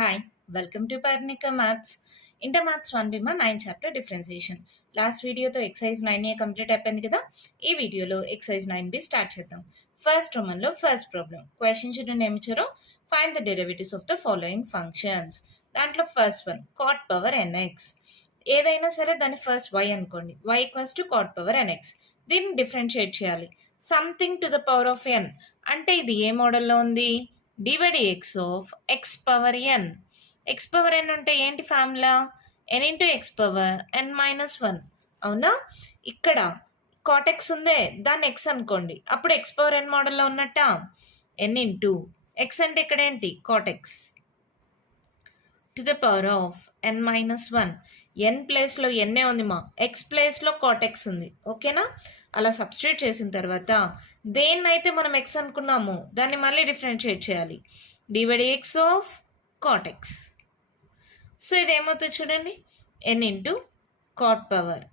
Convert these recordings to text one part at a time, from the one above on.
Hi, welcome to Parnika Maths. Inter Maths 1 Bima 9 chapter differentiation. Last video తో exercise 9A complete అయిపోయింది కదా. ఈ వీడియోలో exercise 9B స్టార్ట్ చేద్దాం. ఫస్ట్ రోమన్ లో ఫస్ట్ ప్రాబ్లం. క్వశ్చన్ చూడండి ఏమి ఇచ్చారో. Find the derivatives of the following functions. దాంట్లో first one cot power nx. ఏదైనా సరే దాని ఫస్ట్ y అనుకోండి. y equals to cot power nx. దీన్ని డిఫరెన్షియేట్ చేయాలి. Something to the power of n అంటే ఇది ఏ మోడల్లో ఉంది? dx of x power n. x power n అంటే ఏంటి formula? n into x power n minus 1. అవునా? ఇక్కడ కాట్ ఎక్స్ ఉందే, దాన్ని ఎక్స్ అనుకోండి, అప్పుడు ఎక్స్ పవర్ n మోడల్లో ఉన్నట్ట. n ఇంటూ ఎక్స్ అంటే ఇక్కడ ఏంటి? Cot x to the power of n minus 1. n ప్లేస్లో ఎన్నే ఉంది మా, ఎక్స్ ప్లేస్లో కాట్ ఎక్స్ ఉంది. ఓకేనా? అలా సబ్స్టిట్యూట్ చేసిన తర్వాత దేన్నైతే మనం ఎక్స్ అనుకున్నామో దాన్ని మళ్ళీ డిఫరెన్షియేట్ చేయాలి. dx of cot x. So ఇది ఏమవుతుంది చూడండి, n into cot power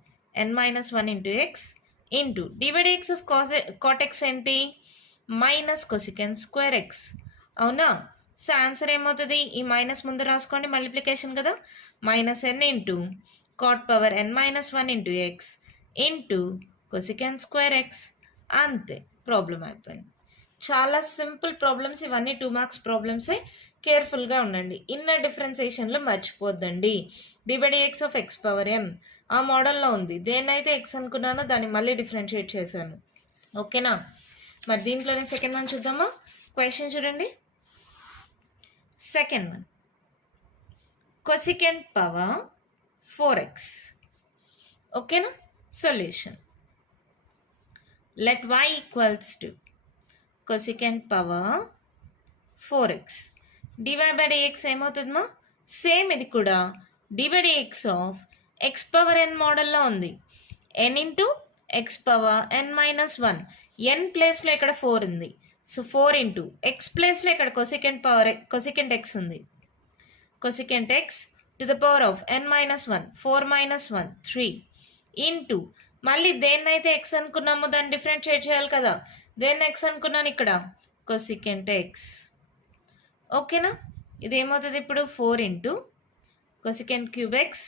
n minus 1 into x into dx of cot x ఏంటి? Minus cosecant square x. అవునా? సో ఆన్సర్ ఏమవుతుంది? ఈ మైనస్ ముందు రాసుకోండి, మల్టిప్లికేషన్ కదా. Minus n into cot power n minus 1 into x into cosecant square x. అంతే, problem అయిపోయింది. చాలా సింపుల్ ప్రాబ్లమ్స్ ఇవన్నీ, 2 మార్క్స్ ప్రాబ్లమ్సే. కేర్ఫుల్గా ఉండండి. ఇన్నర్ డిఫరెన్సియేషన్లో మర్చిపోద్దండి. dx of x power n ఆ మోడల్లో ఉంది. దేన్నైతే ఎక్స్ అనుకున్నానో దాన్ని మళ్ళీ డిఫరెన్షియేట్ చేశాను. ఓకేనా? మరి దీంట్లోనే సెకండ్ వన్ చూద్దామా? క్వశ్చన్ చూడండి. Second one, cosecant power 4x. ఓకేనా? Solution. Let y equals to cosecant power 4x. dy by dx ఏమవుతుందమ్మా? సేమ్ ఇది కూడా dx of x power n మోడల్లో ఉంది. n into x power n minus 1. n ప్లేస్లో ఇక్కడ 4 ఉంది. సో 4 ఇంటూ ఎక్స్ ప్లేస్లో ఇక్కడ కొసికెంట్ ఎక్స్ ఉంది. Cosecant X to the power of n minus 1. 4 minus 1 3 into మళ్ళీ దేన్నైతే ఎక్స్ అనుకున్నామో దాన్ని డిఫరెన్షియేట్ చేయాలి కదా. దేన్ని ఎక్స్ అనుకున్నాను ఇక్కడ? Cosecant x. ఓకేనా? ఇదేమవుతుంది ఇప్పుడు? 4 into cosecant cube x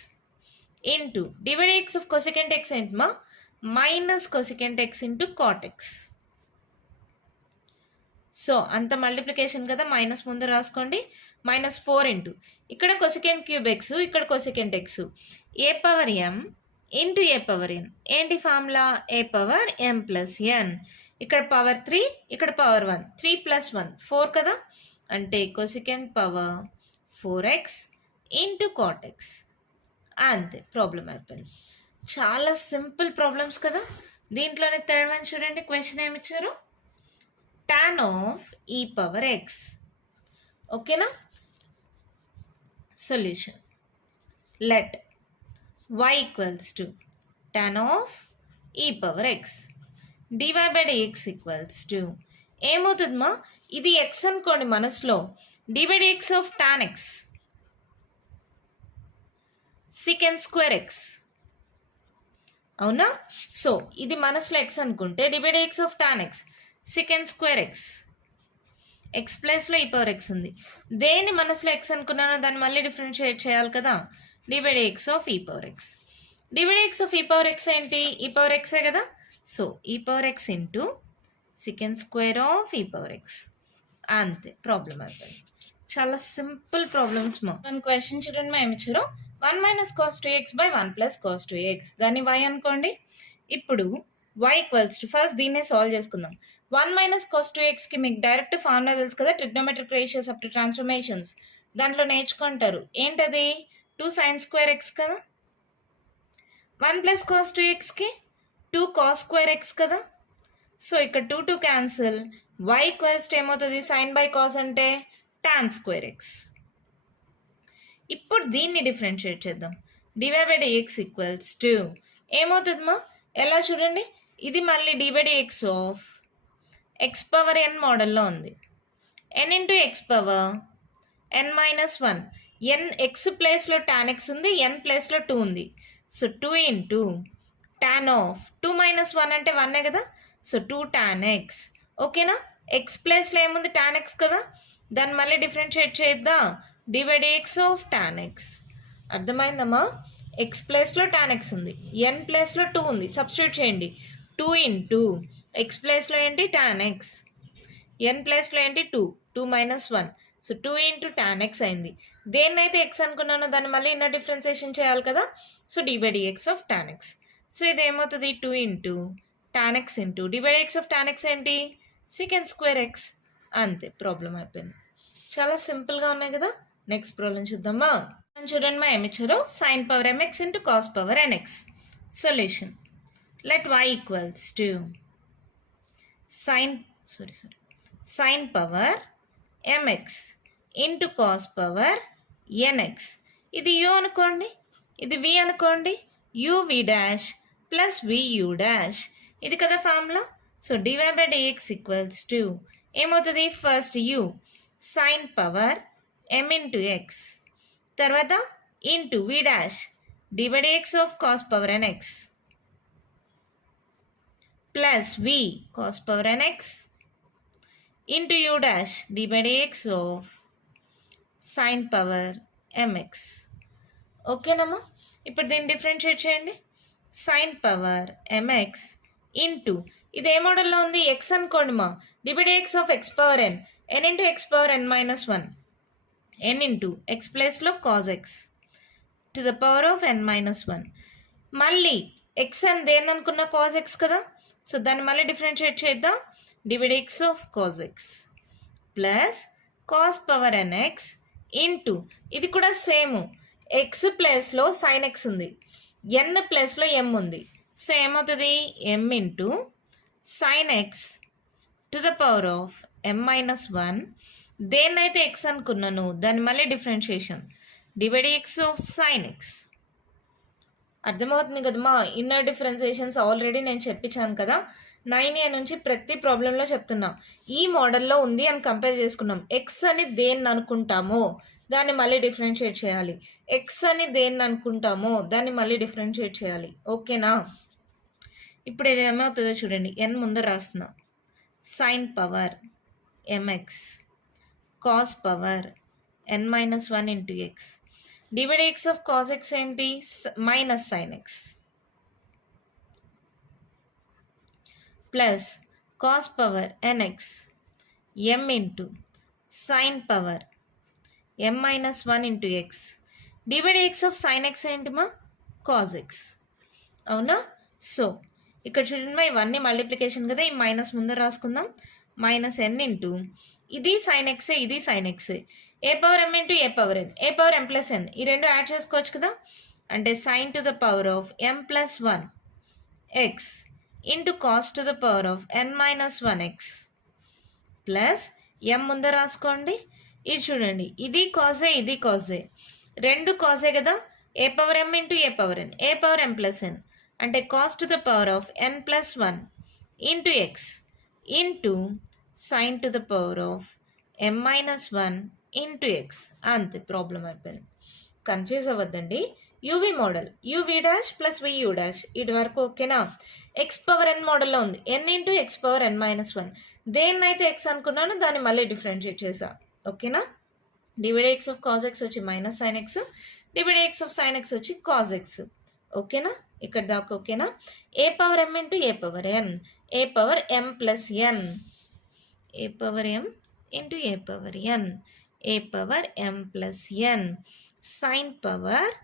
into dx of cosecant x ఏంటమ్మా? Minus cosecant x into cot x. So అంత మల్టిప్లికేషన్ కదా, మైనస్ ముందు రాసుకోండి. మైనస్ 4 ఇంటూ ఇక్కడ కొసికెంట్ క్యూబ్ ఎక్స్, ఇక్కడ cosecant x, a power m into a power n. ఏంటి formula? A power m plus n. ఇక్కడ power 3, ఇక్కడ పవర్ 1. 3 ప్లస్ 1 4 కదా. అంటే cosecant power 4x into cot x. అంతే, ప్రాబ్లం అయిపోయింది. చాలా సింపుల్ ప్రాబ్లమ్స్ కదా. దీంట్లోనే థర్డ్ వన్ చూడండి. క్వశ్చన్ ఏమి ఇచ్చారు? టాన్ ఆఫ్ ఈ పవర్ ఎక్స్. ఓకేనా? Solution. Let y equals to tan of e power x. dy by dx equals to ఏమవుతుందమ్మా? ఇది x అనుకోండి మనసులో. dx of tan x secant square x. అవునా? సో ఇది మనసులో x అనుకుంటే dx of tan x secant square x. X ప్లేస్లో ఈ power X ఉంది. దేని మనసులో ఎక్స్ అనుకున్నానో దాన్ని మళ్ళీ డిఫరెన్షియేట్ చేయాలి కదా. dx ఆఫ్ ఈ పవర్ ఎక్స్. dx ఆఫ్ ఈ పవర్ ఎక్స్ ఏంటి? ఈ పవర్ ఎక్సే కదా. సో ఈ power X into second square of ఈ పవర్ ఎక్స్. అంతే, ప్రాబ్లం అయిపోయింది. చాలా సింపుల్ ప్రాబ్లమ్స్ మా. మన క్వశ్చన్ చూడండి, మా ఏమి ఇచ్చారో 1 minus cos 2x by 1 plus cos 2x. దాన్ని y అనుకోండి. ఇప్పుడు y ఈక్వల్స్ టు, ఫస్ట్ దీన్నే సాల్వ్ చేసుకుందాం. 1 మైనస్ కాస్ 2xకి మీకు డైరెక్ట్ ఫార్ములా తెలుసు కదా, trigonometric ratios up to transformations. దాంట్లో నేర్చుకుంటారు. ఏంటది? 2 సైన్ స్క్వేర్ ఎక్స్ కదా. 1 ప్లస్ కాస్ 2xకి 2 కాస్ స్క్వేర్ ఎక్స్ కదా. సో ఇక్కడ 2 2 క్యాన్సిల్. y ఈక్వల్స్ టు ఏమవుతుంది? సైన్ బై కాస్ అంటే టాన్ స్క్వేర్ ఎక్స్. ఇప్పుడు దీన్ని డిఫరెన్షియేట్ చేద్దాం. dy by dx equals to ఏమవుతుందమ్మా? ఎలా చూడండి, ఇది మళ్ళీ dx of x power n మోడల్లో ఉంది. n into x power n minus 1. n x ప్లేస్లో టాన్ ఎక్స్ ఉంది, n ప్లేస్లో 2 ఉంది. So 2 into tan of 2 minus 1 అంటే 1 కదా. So 2 tan x. ఓకేనా? ఎక్స్ ప్లేస్లో ఏముంది? టాన్ ఎక్స్ కదా. దాన్ని మళ్ళీ డిఫరెన్షియేట్ చేద్దాం. D by dx of tan x. అర్థమైందమ్మా? ఎక్స్ ప్లేస్లో టాన్ ఎక్స్ ఉంది, ఎన్ ప్లేస్లో 2 ఉంది, సబ్స్టిట్యూట్ చేయండి. 2 ఇంటూ ఎక్స్ ప్లేస్లో ఏంటి టాన్ ఎక్స్, ఎన్ ప్లేస్లో ఏంటి 2, 2 - 1, సో 2 ఇంటూ టాన్ ఎక్స్ అయింది. దేన్నైతే ఎక్స్ అనుకున్నానో దాన్ని మళ్ళీ ఇన్నర్ డిఫరెన్సియేషన్ చేయాలి కదా, so d by dx of tan x. So ఇది ఏమవుతుంది, 2 into tan x into d by dx of tan x ఏంటి, సెకండ్ స్క్వేర్ ఎక్స్. అంతే, ప్రాబ్లం అయిపోయింది. చాలా సింపుల్గా ఉన్నాయి కదా. నెక్స్ట్ ప్రాబ్లం చూద్దామా. చూడండి మా ఏమిచ్చారు, sine power m x into cos power n x. Solution, let y equals to sine power m x into cos power n x. ఇది యూ అనుకోండి, ఇది వి అనుకోండి, యువి డాష్ ప్లస్ వియూ డాష్. ఇది కదా formula. So d y by dx equals to ఏమవుతుంది, first u sine power m into x, తర్వాత into v dash d by dx of cos power n x plus v cos power n x into u dash d by dx of sine power m x. ఓకేనమ్మా? ఇప్పుడు దీన్ని differentiate చేయండి. Sign power m x into ఇది ఏ మోడల్లో ఉంది, x అనుకోండి మా, d by dx of x power n, n into x power n minus 1, n into x ప్లేస్లో cos x to the power of n minus 1. మళ్ళీ ఎక్స్ అని దేని అనుకున్న కాజ్ ఎక్స్ కదా, సో దాన్ని మళ్ళీ డిఫరెన్షియేట్ చేద్దాం. D by dx of cos x plus cos power n x into ఇది కూడా సేమ్, ఎక్స్ ప్లేస్లో సైన్ ఎక్స్ ఉంది, ఎన్ ప్లేస్లో ఎం ఉంది, సో ఏమవుతుంది, m into sine x to the power of m minus 1. దేన్నైతే ఎక్స్ అనుకున్నాను దాన్ని మళ్ళీ differentiation, d by dx of sine x. అర్థమవుతుంది కదమ్మా? ఇన్నర్ డిఫరెన్సియేషన్స్ ఆల్రెడీ నేను చెప్పించాను కదా, 9A నుంచి ప్రతి ప్రాబ్లంలో చెప్తున్నా. ఈ మోడల్లో ఉంది అని కంపేర్ చేసుకున్నాం. ఎక్స్ అని దేన్ని అనుకుంటామో దాన్ని మళ్ళీ డిఫరెన్షియేట్ చేయాలి, ఎక్స్ అని దేన్ని అనుకుంటామో దాన్ని మళ్ళీ డిఫరెన్షియేట్ చేయాలి. ఓకేనా? ఇప్పుడు ఇది ఏమవుతుందో చూడండి, ఎన్ ముందర రాస్తున్నా, sine power m x cos power n minus 1 into x, d by dx of cos x ఏంటి, minus sine x plus cos power n x m into sine power m minus 1 into x, d by dx of sine x ఏంటి మా, cause X. అవునా? So ఇక్కడ చూడండి మా, ఇవన్నీ multiplication కదా, ఈ మైనస్ ముందర రాసుకుందాం. మైనస్ ఎన్ ఇంటూ ఇది సైన్ ఎక్సే, ఇది సైన్ ఎక్సే, a power m into a power n, a power m plus n, ఈ రెండు యాడ్ చేసుకోవచ్చు కదా, అంటే sine to the power of m plus 1 x into cos to the power of n minus 1 x plus m ముందర రాసుకోండి. ఇది చూడండి, ఇది కాజే, ఇది కాజే, రెండు కాజే కదా, a power m into a power n, a power m plus n, అంటే cos to the power of n plus 1 into x into sine to the power of m minus 1 into x. అంతే, problem అయిపోయింది. Confuse అవ్వద్దండి. U v model, u v dash plus వియూ dash, ఇటు వరకు ఓకేనా? X power n మోడల్లో ఉంది, n into x power n minus 1. దేన్నైతే x అనుకున్నానో దాన్ని మళ్ళీ డిఫరెన్షియేట్ చేసా. ఓకేనా? D by dx of cos x వచ్చి minus sine x, d by dx of sine x వచ్చి కాజ్ ఎక్స్. ఓకేనా? ఇక్కడ దాకా ఓకేనా? A power m into a power n, a power m plus n, a power m into a power n, a power m plus n, sine power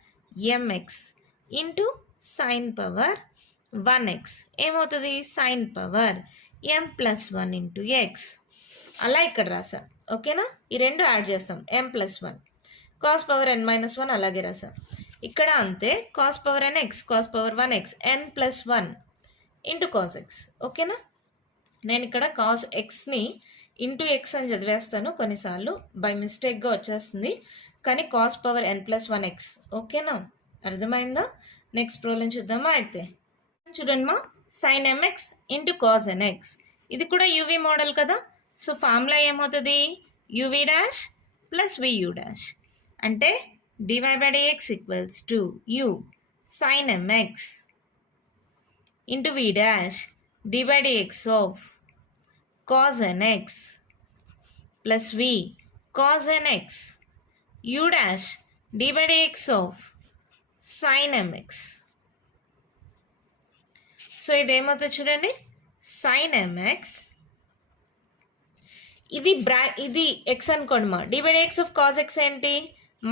m x into sine power 1x, ఏమవుతుంది, sine power m plus 1 into x. అలా ఇక్కడ రాసా. ఓకేనా? ఈ రెండు add చేస్తాం, ఎం plus 1, cos power n minus 1 అలాగే రాసా. ఇక్కడ అంతే, cos power n X, cos power 1x, ఎన్ ప్లస్ 1 ఇంటూ కాస్ ఎక్స్. ఓకేనా? నేను ఇక్కడ కాస్ ఎక్స్ని ఇంటూ ఎక్స్ అని చదివేస్తాను, కొన్నిసార్లు బై మిస్టేక్గా వచ్చేస్తుంది, కానీ కాస్ పవర్ ఎన్ ప్లస్ 1x. ఓకేనా? అర్థమైందా? నెక్స్ట్ ప్రాబ్లం చూద్దామా. అయితే చూడండి మా, sine mx into cos nx, ఇది కూడా యూవీ మోడల్ కదా, సో ఫార్ములా ఏమవుతుంది, యూవీ డాష్ ప్లస్ వియూ డాష్, అంటే dy by dx equals to u sine mx into v dash d by dx of cos nx plus v cos nx u dash d by dx of sin mx. So ఇదేమవుతుంది చూడండి, sin mx. ఇది X అనుకోండి మా, d by dx of cos x ఏంటి,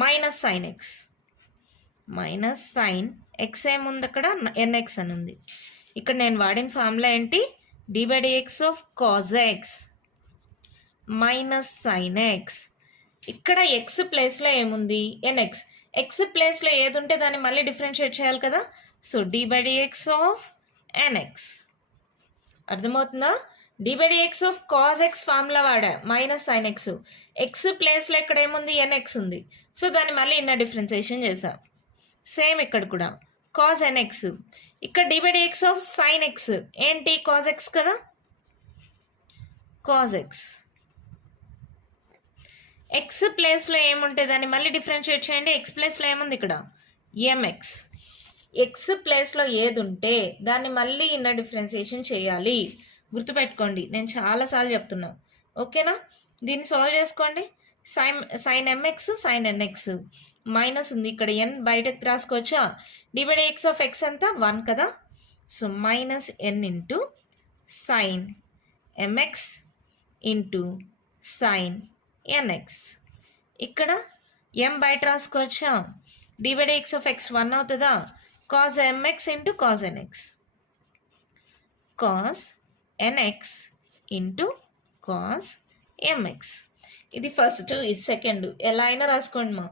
minus sin x. Minus sine X ఏముంది అక్కడ, nx అని ఉంది. ఇక్కడ నేను వాడిన ఫార్ములా ఏంటి, d by dx of cos x minus sin x. ఇక్కడ ఎక్స్ ప్లేస్లో ఏముంది, nx. ఎక్స్ ప్లేస్లో ఏది ఉంటే దాన్ని మళ్ళీ డిఫరెన్షియేట్ చేయాలి కదా, so d by dx of nx. అర్థమవుతుందా, d by dx of cos x formula వాడా, మైనస్ sin x. ఎక్స్ ప్లేస్లో ఇక్కడ ఏముంది, nx ఉంది, సో దాన్ని మళ్ళీ ఇన్న డిఫరెన్సియేషన్ చేసా. సేమ్ ఇక్కడ కూడా cos nx. ఇక్కడ d by dx of sin x ఏంటి, cos x కదా, cos x. ఎక్స్ ప్లేస్లో ఏముంటే దాన్ని మళ్ళీ డిఫరెన్షియేట్ చేయండి. ఎక్స్ ప్లేస్లో ఏముంది ఇక్కడ, mx. ఎక్స్ ప్లేస్లో ఏది ఉంటే దాన్ని మళ్ళీ ఇన్న డిఫరెన్సియేషన్ చేయాలి. గుర్తుపెట్టుకోండి, నేను చాలాసార్లు చెప్తున్నా, ఓకేనా. దీన్ని సాల్వ్ చేసుకోండి. sin mx sin nx minus ఉంది, ఇక్కడ n బయటకు రాసుకోవచ్చా, d by dx of x ఎంత, 1 కదా, so minus n into sin mx into sin nx. ఇక్కడ m బయట రాసుకోవచ్చా, d by dx of x 1 అవుతుందా, cos mx into cos nx. cos nx into cos mx. ఇది first, ఇది second, ఎలా అయినా రాసుకోండి మా,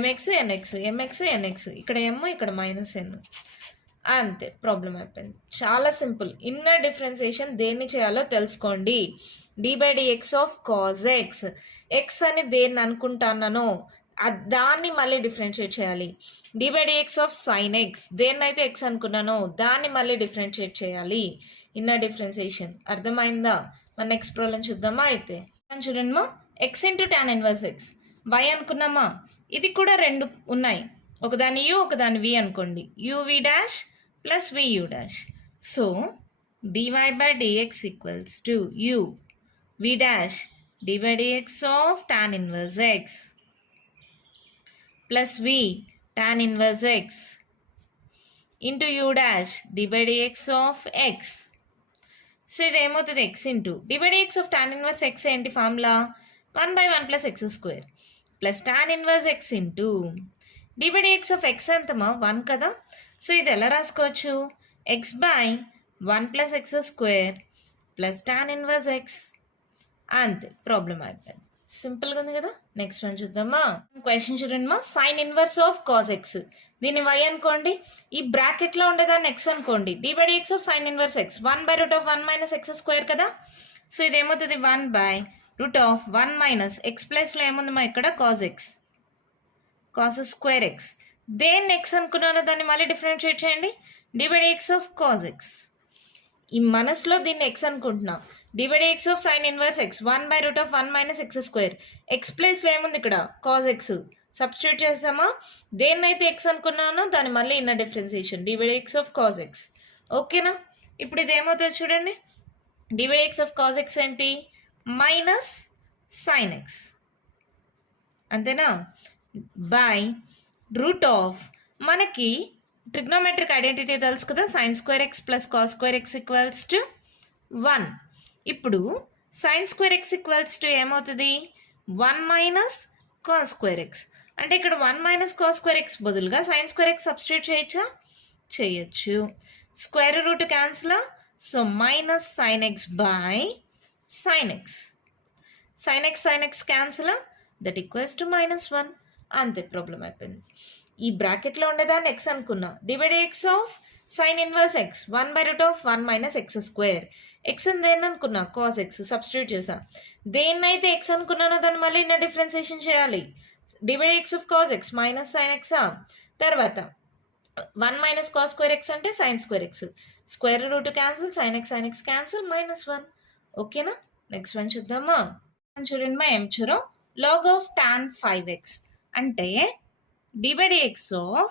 mx nx mx nx, ఇక్కడ m ఇక్కడ మైనస్ n, అంతే, ప్రాబ్లం అయిపోయింది. చాలా సింపుల్. ఇన్నర్ డిఫరెన్సియేషన్ దేన్ని చేయాలో తెలుసుకోండి. d by dx of cos x, x అని దేన్ని అనుకుంటానో దాన్ని మళ్ళీ డిఫరెన్షియేట్ చేయాలి. d by dx of sin x, దేన్నైతే x అనుకున్నానో దాన్ని మళ్ళీ డిఫరెన్షియేట్ చేయాలి. ఇన్నర్ డిఫరెన్సియేషన్ అర్థమైందా. మన నెక్స్ట్ ప్రాబ్లం చూద్దామా. అయితే చూడండి మా, x into tan inverse x, y అనుకున్నామా. ఇది కూడా రెండు ఉన్నాయి, ఒకదాని u ఒకదాని v అనుకోండి, uv dash plus vu dash. So dy by dx equals to u v dash d by dx of tan inverse x plus v tan inverse x into u dash d by dx of x. So ఇది ఏమవుతుంది, x into d by dx of tan inverse x ఏంటి formula, 1/1 plus x square plus tan inverse x into d by dx of x ఎంతమా, 1 కదా, so ఇది ఎలా రాసుకోవచ్చు, x/1 plus x square plus tan inverse x. అంతే, problem అయిపోయింది. సింపుల్గా ఉంది కదా. నెక్స్ట్ వన్ చూద్దామా. క్వశ్చన్ చూడండి మా, sine inverse of cos x, దీన్ని y అనుకోండి, ఈ బ్రాకెట్లో ఉండేదాన్ని x అనుకోండి, d by dx of sin inverse x 1/√1 minus x square కదా, సో ఇది ఏమవుతుంది 1/√1 minus x ప్లస్లో ఏముంది మా, ఇక్కడ cos x, cos square x. దేన్ని x అనుకున్నానో దాన్ని మళ్ళీ డిఫరెన్షియేట్ చేయండి, d by dx of cos x. ఈ మనసులో దీన్ని x అనుకుంటున్నా, d by dx of sin inverse x 1/√1 minus x square. x ప్లేస్లో ఏముంది ఇక్కడ, cos x. సబ్స్టిట్యూట్ చేసామా, దేన్నైతే x అనుకున్నానో దాన్ని మళ్ళీ ఇన్న differentiation, d by dx of cos x. ఓకేనా. ఇప్పుడు ఇది ఏమవుతుంది చూడండి, d by dx of cos x ఏంటి, మైనస్ sin x, అంతేనా, బై రూట్ ఆఫ్, మనకి ట్రిగ్నోమెట్రిక్ ఐడెంటిటీ తెలుసు కదా, sin square x plus cos square x equals to 1. ఇప్పుడు sin square x equals to ఏమవుతుంది, 1 మైనస్ cos square x. అంటే ఇక్కడ 1 minus cos square x బదులుగా sin square x సబ్స్టిట్యూట్ చేయొచ్చా, చేయొచ్చు. Square root cancel, so minus sin x by sin x. sin x cancel, that equals to -1. అంతే, problem అయిపోయింది. ఈ బ్రాకెట్లో ఉండేదాన్ని x అనుకున్నా, d by dx of sin inverse x 1/√1 minus x square. x అని దేన్ని అనుకున్నా, cos x, సబ్స్టిట్యూట్ చేసా. దేన్నైతే x అనుకున్నానో దాన్ని మళ్ళీ ఇన్న డిఫరెన్సియేషన్ చేయాలి, d by dx of cos x minus sin x. తర్వాత 1 మైనస్ cos square x అంటే sin square x, square root cancel, sin x cancel, -1. ఓకేనా. నెక్స్ట్ వన్ చూద్దామా. చూడండి మా, ఏం చూరం, log of tan 5x అంటే d by dx of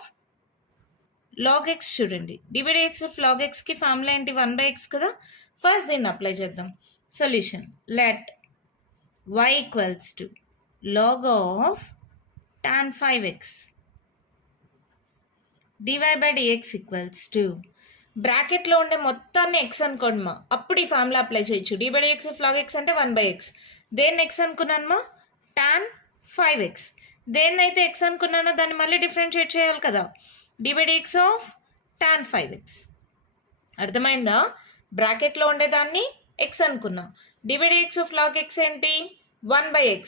log x. చూడండి, d by dx of log xకి ఫార్ములా ఏంటి, 1/x కదా. ఫస్ట్ దీన్ని అప్లై చేద్దాం. Solution, let y equals to log of tan 5x dy by dx equals to బ్రాకెట్లో ఉండే మొత్తాన్ని ఎక్స్ అనుకోండి మా, అప్పుడు ఈ ఫార్ములా అప్లై చేయొచ్చు. dy by dx of log x అంటే 1/x. దేన్ని ఎక్స్ అనుకున్నాను మా? tan 5x. దేన్నైతే ఎక్స్ అనుకున్నానో దాన్ని మళ్ళీ డిఫరెన్షియేట్ చేయాలి కదా, dy by dx of tan 5x. అర్థమైందా? బ్రాకెట్లో ఉండేదాన్ని ఎక్స్ అనుకున్నా. dy by dx of log x ఏంటి? 1/x.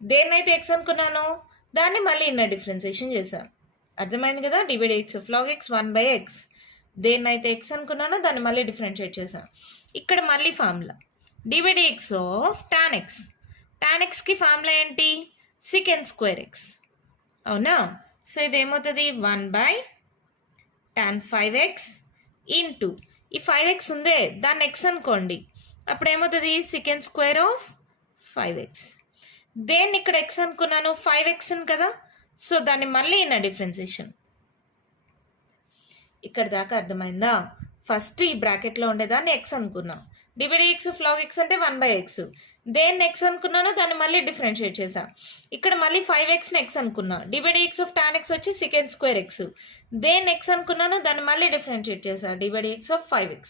దేన్నైతే ఎక్స్ అనుకున్నానో దాన్ని మళ్ళీ ఇన్నర్ డిఫరెన్షియేషన్ చేశాను. అర్థమైంది కదా? dy by dx of log x 1/x. దేన్నైతే ఎక్స్ అనుకున్నానో దాన్ని మళ్ళీ డిఫరెన్షియేట్ చేశాను. ఇక్కడ మళ్ళీ formula dy by dx of tan x. tan xకి ఫార్ములా ఏంటి? secant square x. అవునా? సో ఇదేమవుతుంది? 1/tan 5x ఇంటూ ఈ 5x ఉందే దాన్ని ఎక్స్ అనుకోండి, అప్పుడు ఏమవుతుంది? secant square of 5x. దేన్ని ఇక్కడ ఎక్స్ అనుకున్నాను? 5x కదా, సో దాన్ని మళ్ళీ ఇన్న డిఫరెన్సియేషన్. ఇక్కడ దాకా అర్థమైందా? ఫస్ట్ ఈ బ్రాకెట్లో ఉండేదాన్ని ఎక్స్ అనుకున్నా. dy by dx of log x అంటే 1/x. దేన్ని ఎక్స్ అనుకున్నానో దాన్ని మళ్ళీ డిఫరెన్షియేట్ చేశా. ఇక్కడ మళ్ళీ 5xని ఎక్స్ అనుకున్నా. dy by dx of tan x వచ్చి secant square x. దేన్ని ఎక్స్ అనుకున్నానో దాన్ని మళ్ళీ డిఫరెన్షియేట్ చేశా, dy by dx of 5x.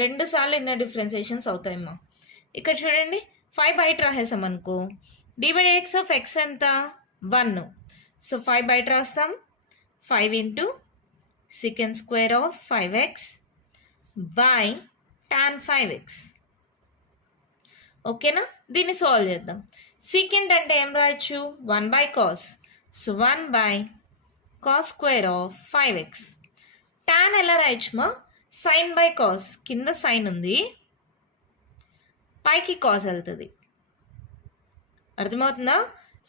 2 సార్లు ఇన్న డిఫరెన్సియేషన్స్ అవుతాయమ్మా. ఇక్కడ చూడండి, 5 బయట రాసేసాం అనుకో, dy by dx of x ఎంత? 1. సో 5 బయట రాస్తాం. 5 into secant square of 5x by tan 5x. ఓకేనా? దీన్ని సాల్వ్ చేద్దాం. secant అంటే ఏం రాయొచ్చు? 1/cos. So 1/cos square of 5x. tan ఎలా రాయొచ్చు మా? sin by cos. కింద సైన్ ఉంది, పైకి కాస్ వెళ్తుంది. అర్థమవుతుందా?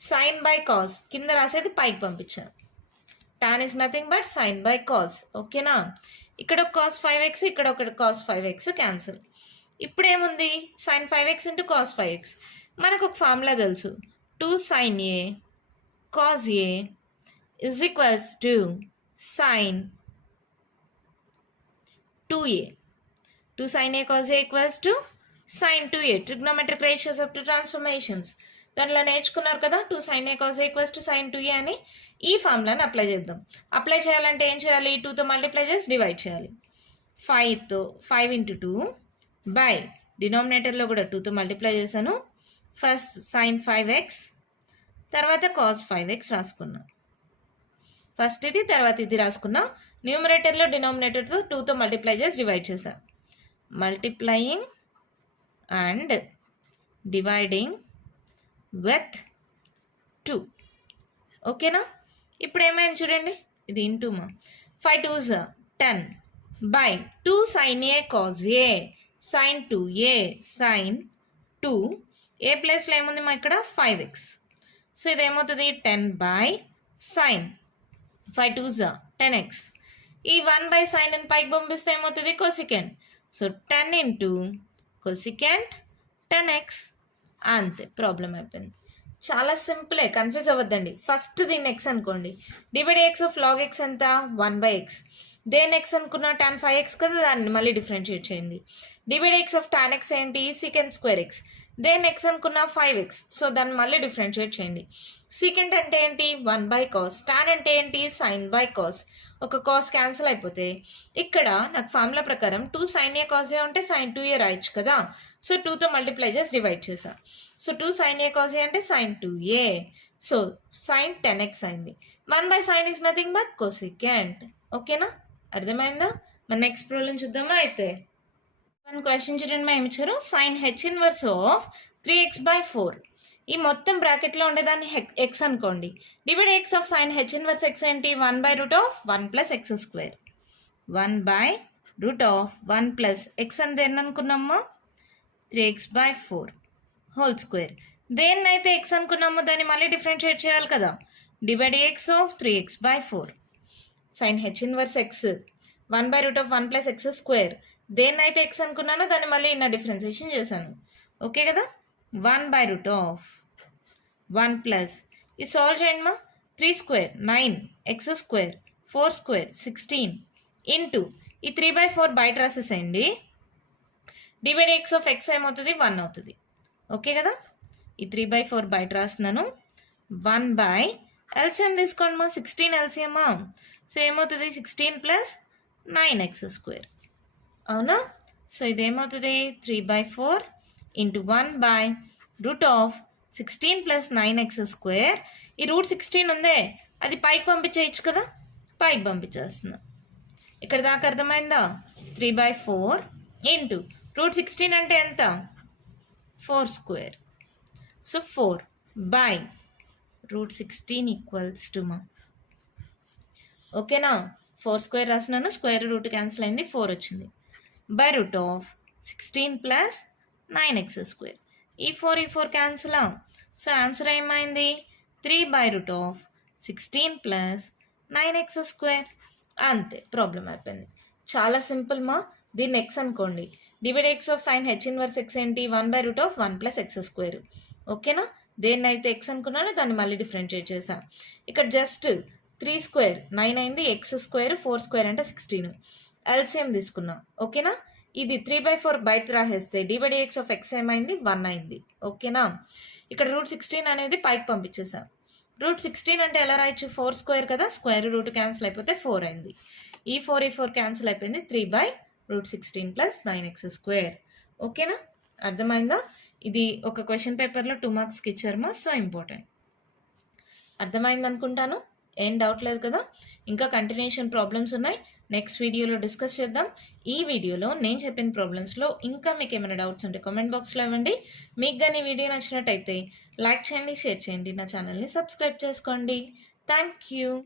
sin బై cos కింద రాసేది పైకి పంపించాను. tan is nothing but sin by cos. ఓకేనా? ఇక్కడ ఒక cos 5x, ఇక్కడ ఒకటి cos 5x క్యాన్సిల్. ఇప్పుడు ఏముంది? sin 5x into cos 5x. మనకు ఒక ఫార్ములా తెలుసు, 2 sin a cos a is equals to sin 2a. 2 sin a cos a equals to sin 2a. Trigonometric ratios of two transformations. దాంట్లో నేర్చుకున్నారు కదా, 2 sin a cos a equals to sin 2a అని. ఈ ఫార్ములాని apply చేద్దాం. Apply చేయాలంటే ఏం చేయాలి? 2తో మల్టిప్లై చేసి డివైడ్ చేయాలి. 5 ఇంటూ 2 బై డినామినేటర్లో కూడా 2తో మల్టిప్లై చేశాను. ఫస్ట్ sin 5x, తర్వాత cos 5x రాసుకున్నా. ఫస్ట్ ఇది, తర్వాత ఇది రాసుకున్నా. న్యూమరేటర్లో డినామినేటర్తో 2తో మల్టిప్లై చేసి డివైడ్ చేశా. Multiplying and dividing with 2. ఓకేనా? ఇప్పుడు ఏమైంది చూడండి, ఇది ఇంటూ మా 5 2s 10 by 2 sin a cos a sin 2a sin 2 a ప్లేస్లో ఏముంది మా? ఇక్కడ 5x. సో ఇదేమవుతుంది? 10 బై sin 5 2s 10x. ఈ 1 బై సైన్ అని పైకి పంపిస్తే ఏమవుతుంది? Cosecant. So 10 into cosecant 10x. అంతే, ప్రాబ్లం అయిపోయింది. చాలా సింపులే, కన్ఫ్యూజ్ అవ్వద్దండి. ఫస్ట్ దీన్ని ఎక్స్ అనుకోండి. dy by dx of log x ఎంత? 1/x. దేని ఎక్స్ అనుకున్నా? tan 5x కదా, దాన్ని మళ్ళీ డిఫరెన్షియేట్ చేయండి. dy by dx of tan x ఏంటి? secant square x. దేని ఎక్స్ అనుకున్నా? 5x. సో దాన్ని మళ్ళీ డిఫరెన్షియేట్ చేయండి. secant అంటే ఏంటి? 1/cos. tan అంటే ఏంటి? sin by cos. ఒక కాస్ క్యాన్సిల్ అయిపోతే ఇక్కడ నాకు ఫార్ములా ప్రకారం 2 sin a cos a ఉంటే sin 2a రాయొచ్చు కదా. సో 2తో మల్టిప్లై చేసి డివైడ్ చేశా. So 2 sin a cos a అంటే sin 2a. So sin 10x అయింది. 1/sin is nothing but cosecant. ఓకేనా? అర్థమైందా? మన నెక్స్ట్ ప్రాబ్లం చూద్దామా అయితే. మన క్వశ్చన్ చూడండి, మా ఏమి ఇచ్చారు? sin h inverse of 3x/4. ఈ మొత్తం బ్రాకెట్లో ఉండేదాన్ని ఎక్స్ అనుకోండి. dy by dx of sin h inverse x ఏంటి? 1/√1 + x². 1/√1 + x అని దేన్ని అనుకున్నామో? 3x/4 whole square. దేన్నైతే ఎక్స్ అనుకున్నామో దాన్ని మళ్ళీ డిఫరెన్షియేట్ చేయాలి కదా. dy by dx of 3x/4 sin h inverse x 1/√1 + x². దేన్నైతే ఎక్స్ అనుకున్నానో దాన్ని మళ్ళీ ఇన్న డిఫరెన్షియేషన్ చేశాను. ఓకే కదా? 1/√1 ప్లస్ ఇది సాల్వ్ చేయండి మా. 3² 9 x² 4² 16 ఇంటూ ఈ 3/4 బయట రాసేసేయండి. dy by dx of x ఏమవుతుంది? 1 అవుతుంది. ఓకే కదా? ఈ 3/4 బయట రాస్తున్నాను. 1/3 ఎల్సిఎం తీసుకోండి మా 16 ఎల్సిఎమ్మా. సో ఏమవుతుంది 16 ప్లస్ 9x². అవునా? సో ఇదేమవుతుంది 3/4 ఇంటూ 1/√16 ప్లస్ 9x². ఈ √16 ఉందే అది పైకి పంపించేయచ్చు కదా, పైకి పంపించేస్తున్నా. ఇక్కడ దాకా అర్థమైందా? 3/4 ఇంటూ √16 అంటే ఎంత? 4². సో 4/√16 ఈక్వల్స్ టు మా, ఓకేనా? 4² రాసినాను, స్క్వేర్ రూట్ క్యాన్సిల్ అయింది, 4 వచ్చింది. /√16 ప్లస్ 9x². ఈ 4 క్యాన్సిల్. సో ఆన్సర్ ఏమైంది? 3/√16 ప్లస్ 9x². అంతే, ప్రాబ్లం అయిపోయింది. చాలా సింపుల్ మా. దీన్ని ఎక్స్ అనుకోండి. Divide x of sine h inverse x ఏంటి? 1/√1 ప్లస్ x². ఓకేనా? దేన్ని అయితే ఎక్స్ అనుకున్నానో దాన్ని మళ్ళీ డిఫరెన్షియేట్ చేసా. ఇక్కడ జస్ట్ 3² 9 అయింది, x² 4² అంటే 16. ఎల్సిఎం తీసుకున్నా. ఓకేనా? ఇది 3/4 బయట రాసేస్తే డివైడ్ x ఆఫ్ x ఏమైంది? 1 అయింది. ఓకేనా? ఇక్కడ √16 అనేది పైకి పంపించేసా. √16 అంటే ఎలా రాయొచ్చు? 4² కదా, స్క్వేర్ రూట్ క్యాన్సిల్ అయిపోతే 4 అయింది. ఈ 4 క్యాన్సిల్ అయిపోయింది. 3/√16 ప్లస్ 9x². ఓకేనా? అర్థమైందా? ఇది ఒక క్వశ్చన్ పేపర్లో 2 మార్క్స్కి ఇచ్చారమ్మా. So important. అర్థమైంది అనుకుంటాను. ఏం డౌట్ లేదు కదా? ఇంకా కంటిన్యూషన్ ప్రాబ్లమ్స్ ఉన్నాయి, నెక్స్ట్ వీడియోలో డిస్కస్ చేద్దాం. ఈ వీడియోలో నేను చెప్పిన ప్రాబ్లమ్స్లో ఇంకా మీకు ఏమైనా డౌట్స్ ఉంటే కామెంట్ బాక్స్లో ఇవ్వండి. మీకు కానీ వీడియో నచ్చినట్టయితే లైక్ చేయండి, షేర్ చేయండి, నా ఛానల్ని సబ్స్క్రైబ్ చేసుకోండి. Thank you.